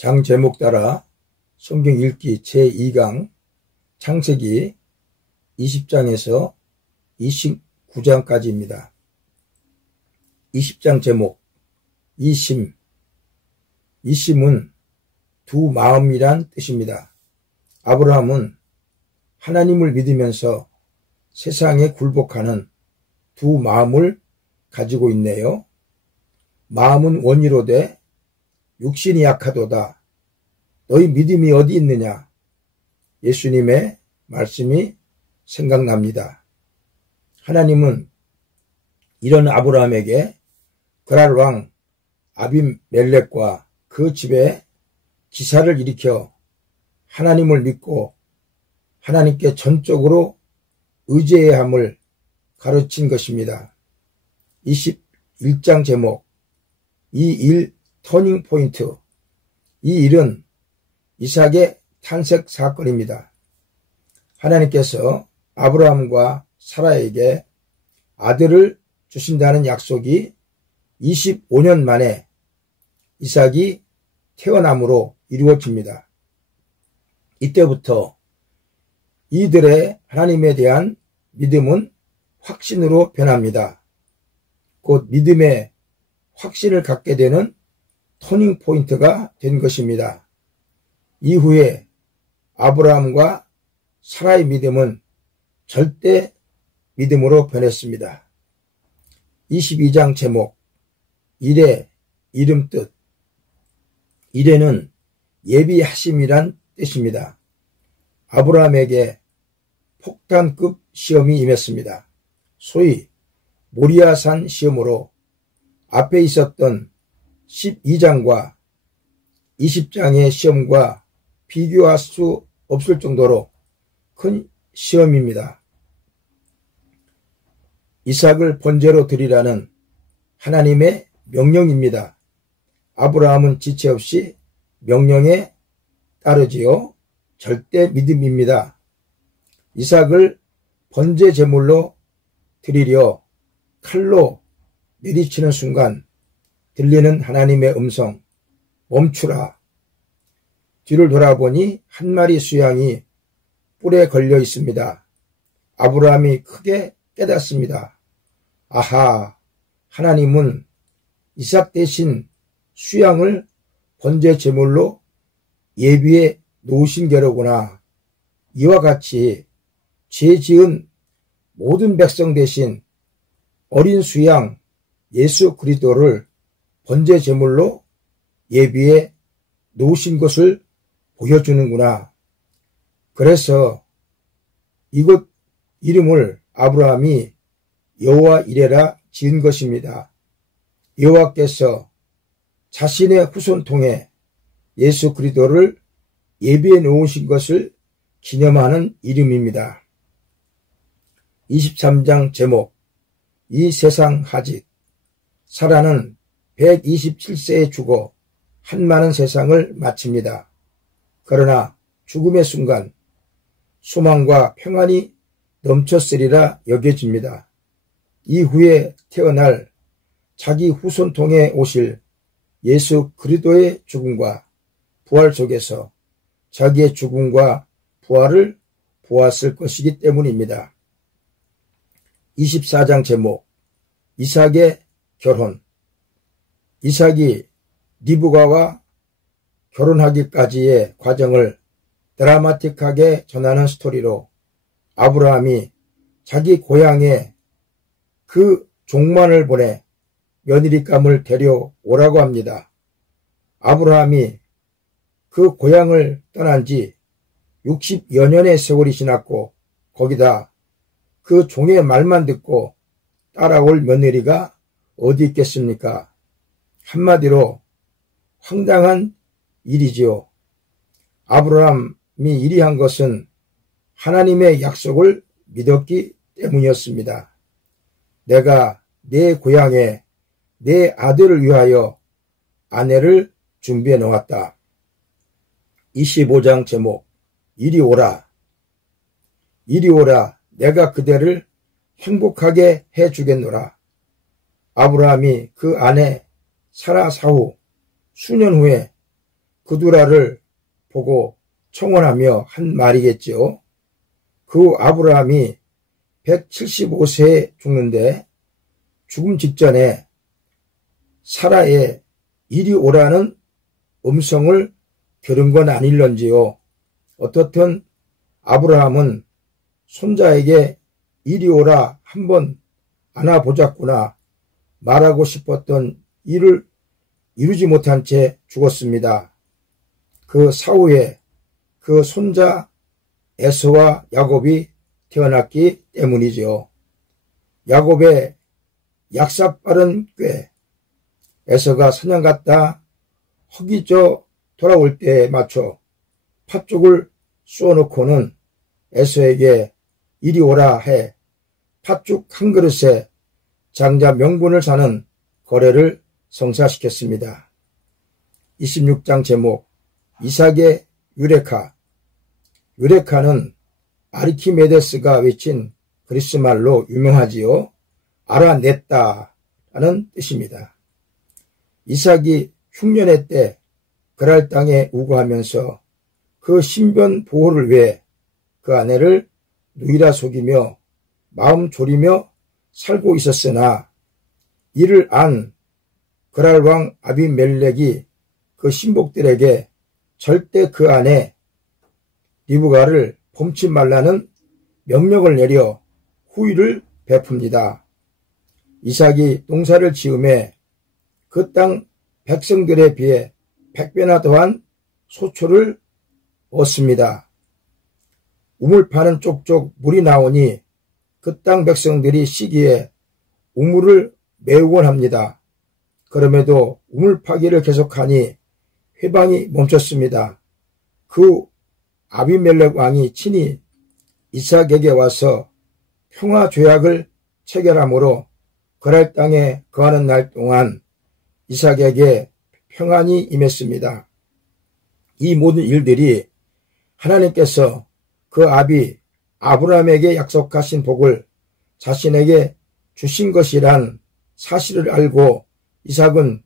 장 제목 따라 성경 읽기 제2강 창세기 20장에서 29장까지입니다. 20장 제목 이심. 이심은 두 마음이란 뜻입니다. 아브라함은 하나님을 믿으면서 세상에 굴복하는 두 마음을 가지고 있네요. 마음은 원이로되 육신이 약하도다. 너희 믿음이 어디 있느냐? 예수님의 말씀이 생각납니다. 하나님은 이런 아브라함에게 그랄 왕 아비멜렉과 그 집에 기사를 일으켜 하나님을 믿고 하나님께 전적으로 의지해야 함을 가르친 것입니다. 21장 제목 이 일 터닝 포인트. 이 일은 이삭의 탄생 사건입니다. 하나님께서 아브라함과 사라에게 아들을 주신다는 약속이 25년 만에 이삭이 태어남으로 이루어집니다. 이때부터 이들의 하나님에 대한 믿음은 확신으로 변합니다. 곧 믿음의 확신을 갖게 되는 터닝 포인트가 된 것입니다. 이후에 아브라함과 사라의 믿음은 절대 믿음으로 변했습니다. 22장 제목 일의 이름 뜻. 일에는 예비하심이란 뜻입니다. 아브라함에게 폭탄급 시험이 임했습니다. 소위 모리아산 시험으로 앞에 있었던 12장과 20장의 시험과 비교할 수 없을 정도로 큰 시험입니다. 이삭을 번제로 드리라는 하나님의 명령입니다. 아브라함은 지체 없이 명령에 따르지요. 절대 믿음입니다. 이삭을 번제 제물로 드리려 칼로 내리치는 순간 들리는 하나님의 음성, 멈추라. 뒤를 돌아보니 한 마리 수양이 뿔에 걸려 있습니다. 아브라함이 크게 깨닫습니다. 아하, 하나님은 이삭 대신 수양을 번제 제물로 예비해 놓으신 게로구나. 이와 같이 죄 지은 모든 백성 대신 어린 수양 예수 그리스도를 번제 제물로 예비해 놓으신 것을 보여주는구나. 그래서 이곳 이름을 아브라함이 여호와 이레라 지은 것입니다. 여호와께서 자신의 후손 통해 예수 그리스도를 예비해 놓으신 것을 기념하는 이름입니다. 23장 제목 이 세상 하직. 사라는 127세에 죽어 한많은 세상을 마칩니다. 그러나 죽음의 순간 소망과 평안이 넘쳤으리라 여겨집니다. 이후에 태어날 자기 후손 통해 오실 예수 그리스도의 죽음과 부활 속에서 자기의 죽음과 부활을 보았을 것이기 때문입니다. 24장 제목 이삭의 결혼. 이삭이 리브가와 결혼하기까지의 과정을 드라마틱하게 전하는 스토리로 아브라함이 자기 고향에 그 종만을 보내 며느리감을 데려오라고 합니다. 아브라함이 그 고향을 떠난 지 60여 년의 세월이 지났고 거기다 그 종의 말만 듣고 따라올 며느리가 어디 있겠습니까? 한마디로 황당한 일이지요. 아브라함이 이리한 것은 하나님의 약속을 믿었기 때문이었습니다. 내가 내 고향에 내 아들을 위하여 아내를 준비해 놓았다. 25장 제목 이리 오라. 이리 오라. 내가 그대를 행복하게 해주겠노라. 아브라함이 그 아내 사라 사후 수년 후에 그두라를 보고 청혼하며 한 말이겠지요. 그 아브라함이 175세에 죽는데 죽음 직전에 사라의 이리 오라는 음성을 들은 건 아닐런지요. 어떻든 아브라함은 손자에게 이리 오라 한번 안아보자꾸나 말하고 싶었던 일을 이루지 못한 채 죽었습니다. 그 사후에 그 손자 에서와 야곱이 태어났기 때문이죠. 야곱의 약삭빠른 꾀, 에서가 사냥 갔다 허기져 돌아올 때에 맞춰 팥죽을 쏘놓고는 에서에게 이리 오라 해 팥죽 한 그릇에 장자 명분을 사는 거래를 성사시켰습니다. 26장 제목 이삭의 유레카. 유레카는 아르키메데스가 외친 그리스말로 유명하지요. 알아냈다라는 뜻입니다. 이삭이 흉년의 때 그랄 땅에 우거하면서 그 신변 보호를 위해 그 아내를 누이라 속이며 마음 졸이며 살고 있었으나 이를 안 그랄 왕 아비멜렉이 그 신복들에게 절대 그 아내 리브가를 범치 말라는 명령을 내려 후위를 베풉니다. 이삭이 농사를 지음에 그 땅 백성들에 비해 100배나 더한 소초를 얻습니다. 우물 파는 쪽쪽 물이 나오니 그 땅 백성들이 시기에 우물을 메우곤 합니다. 그럼에도 우물 파기를 계속하니 회방이 멈췄습니다. 그 아비멜렉 왕이 친히 이삭에게 와서 평화 조약을 체결함으로 그랄 땅에 거하는 날 동안 이삭에게 평안이 임했습니다. 이 모든 일들이 하나님께서 그 아비 아브라함에게 약속하신 복을 자신에게 주신 것이란 사실을 알고 이삭은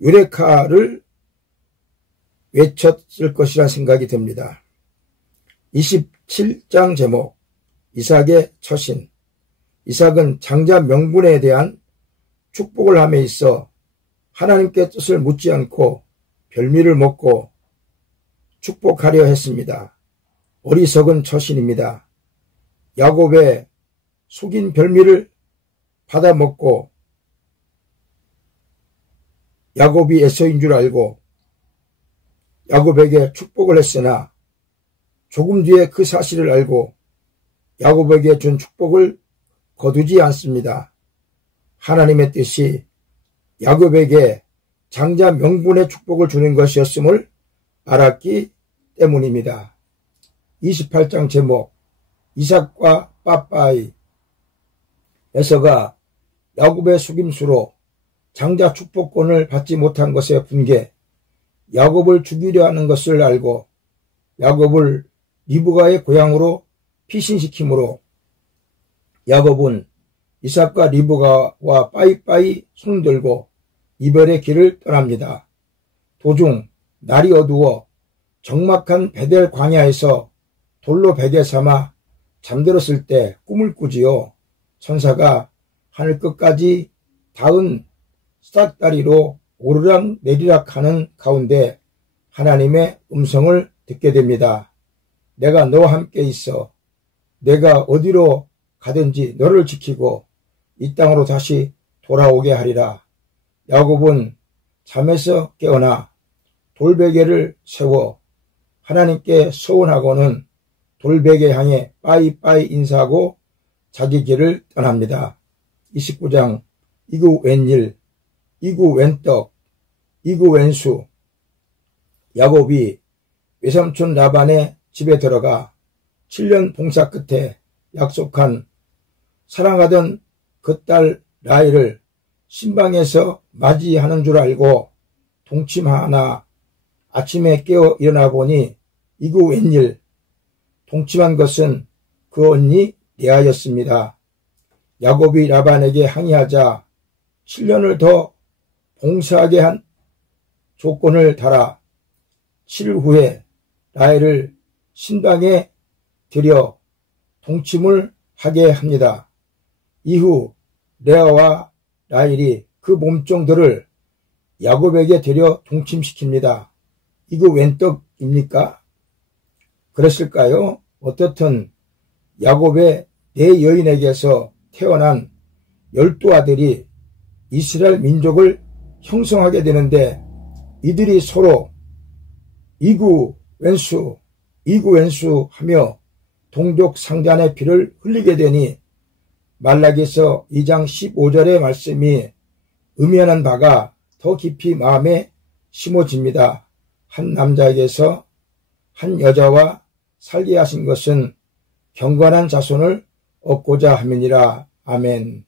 유레카를 외쳤을 것이란 생각이 듭니다. 27장 제목 이삭의 처신. 이삭은 장자 명분에 대한 축복을 함에 있어 하나님께 뜻을 묻지 않고 별미를 먹고 축복하려 했습니다. 어리석은 처신입니다. 야곱의 속인 별미를 받아먹고 야곱이 에서인 줄 알고 야곱에게 축복을 했으나 조금 뒤에 그 사실을 알고 야곱에게 준 축복을 거두지 않습니다. 하나님의 뜻이 야곱에게 장자 명분의 축복을 주는 것이었음을 알았기 때문입니다. 28장 제목 이삭과 빠빠이. 에서가 야곱의 속임수로 장자 축복권을 받지 못한 것에 분개 야곱을 죽이려 하는 것을 알고 야곱을 리브가의 고향으로 피신시키므로 야곱은 이삭과 리브가와 빠이빠이 손을 들고 이별의 길을 떠납니다. 도중 날이 어두워 적막한 베델 광야에서 돌로 베개 삼아 잠들었을 때 꿈을 꾸지요. 천사가 하늘 끝까지 닿은 싹다리로 오르락 내리락 하는 가운데 하나님의 음성을 듣게 됩니다. 내가 너와 함께 있어. 내가 어디로 가든지 너를 지키고 이 땅으로 다시 돌아오게 하리라. 야곱은 잠에서 깨어나 돌베개를 세워 하나님께 서원하고는 돌베개 향해 빠이빠이 인사하고 자기 길을 떠납니다. 29장 이구 웬일, 이구 웬떡, 이구 웬수. 야곱이 외삼촌 라반의 집에 들어가 7년 봉사 끝에 약속한 사랑하던 그 딸 라헬을 신방에서 맞이하는 줄 알고 동침하나 아침에 깨어 일어나 보니 이구 웬일. 동침한 것은 그 언니 레아였습니다. 야곱이 라반에게 항의하자 7년을 더 봉사하게 한 조건을 달아 7일 후에 라헬을 신방에 들여 동침을 하게 합니다. 이후 레아와 라헬이 그 몸종들을 야곱에게 데려 동침시킵니다. 이거 웬 떡입니까? 그랬을까요? 어떻든 야곱의 4여인에게서 태어난 12아들이 이스라엘 민족을 형성하게 되는데, 이들이 서로 이구왼수 하며 동족 상잔의 피를 흘리게 되니 말라기서 2장 15절의 말씀이 의미하는 바가 더 깊이 마음에 심어집니다. 한 남자에게서 한 여자와 살게 하신 것은 경건한 자손을 얻고자 함이니라. 아멘.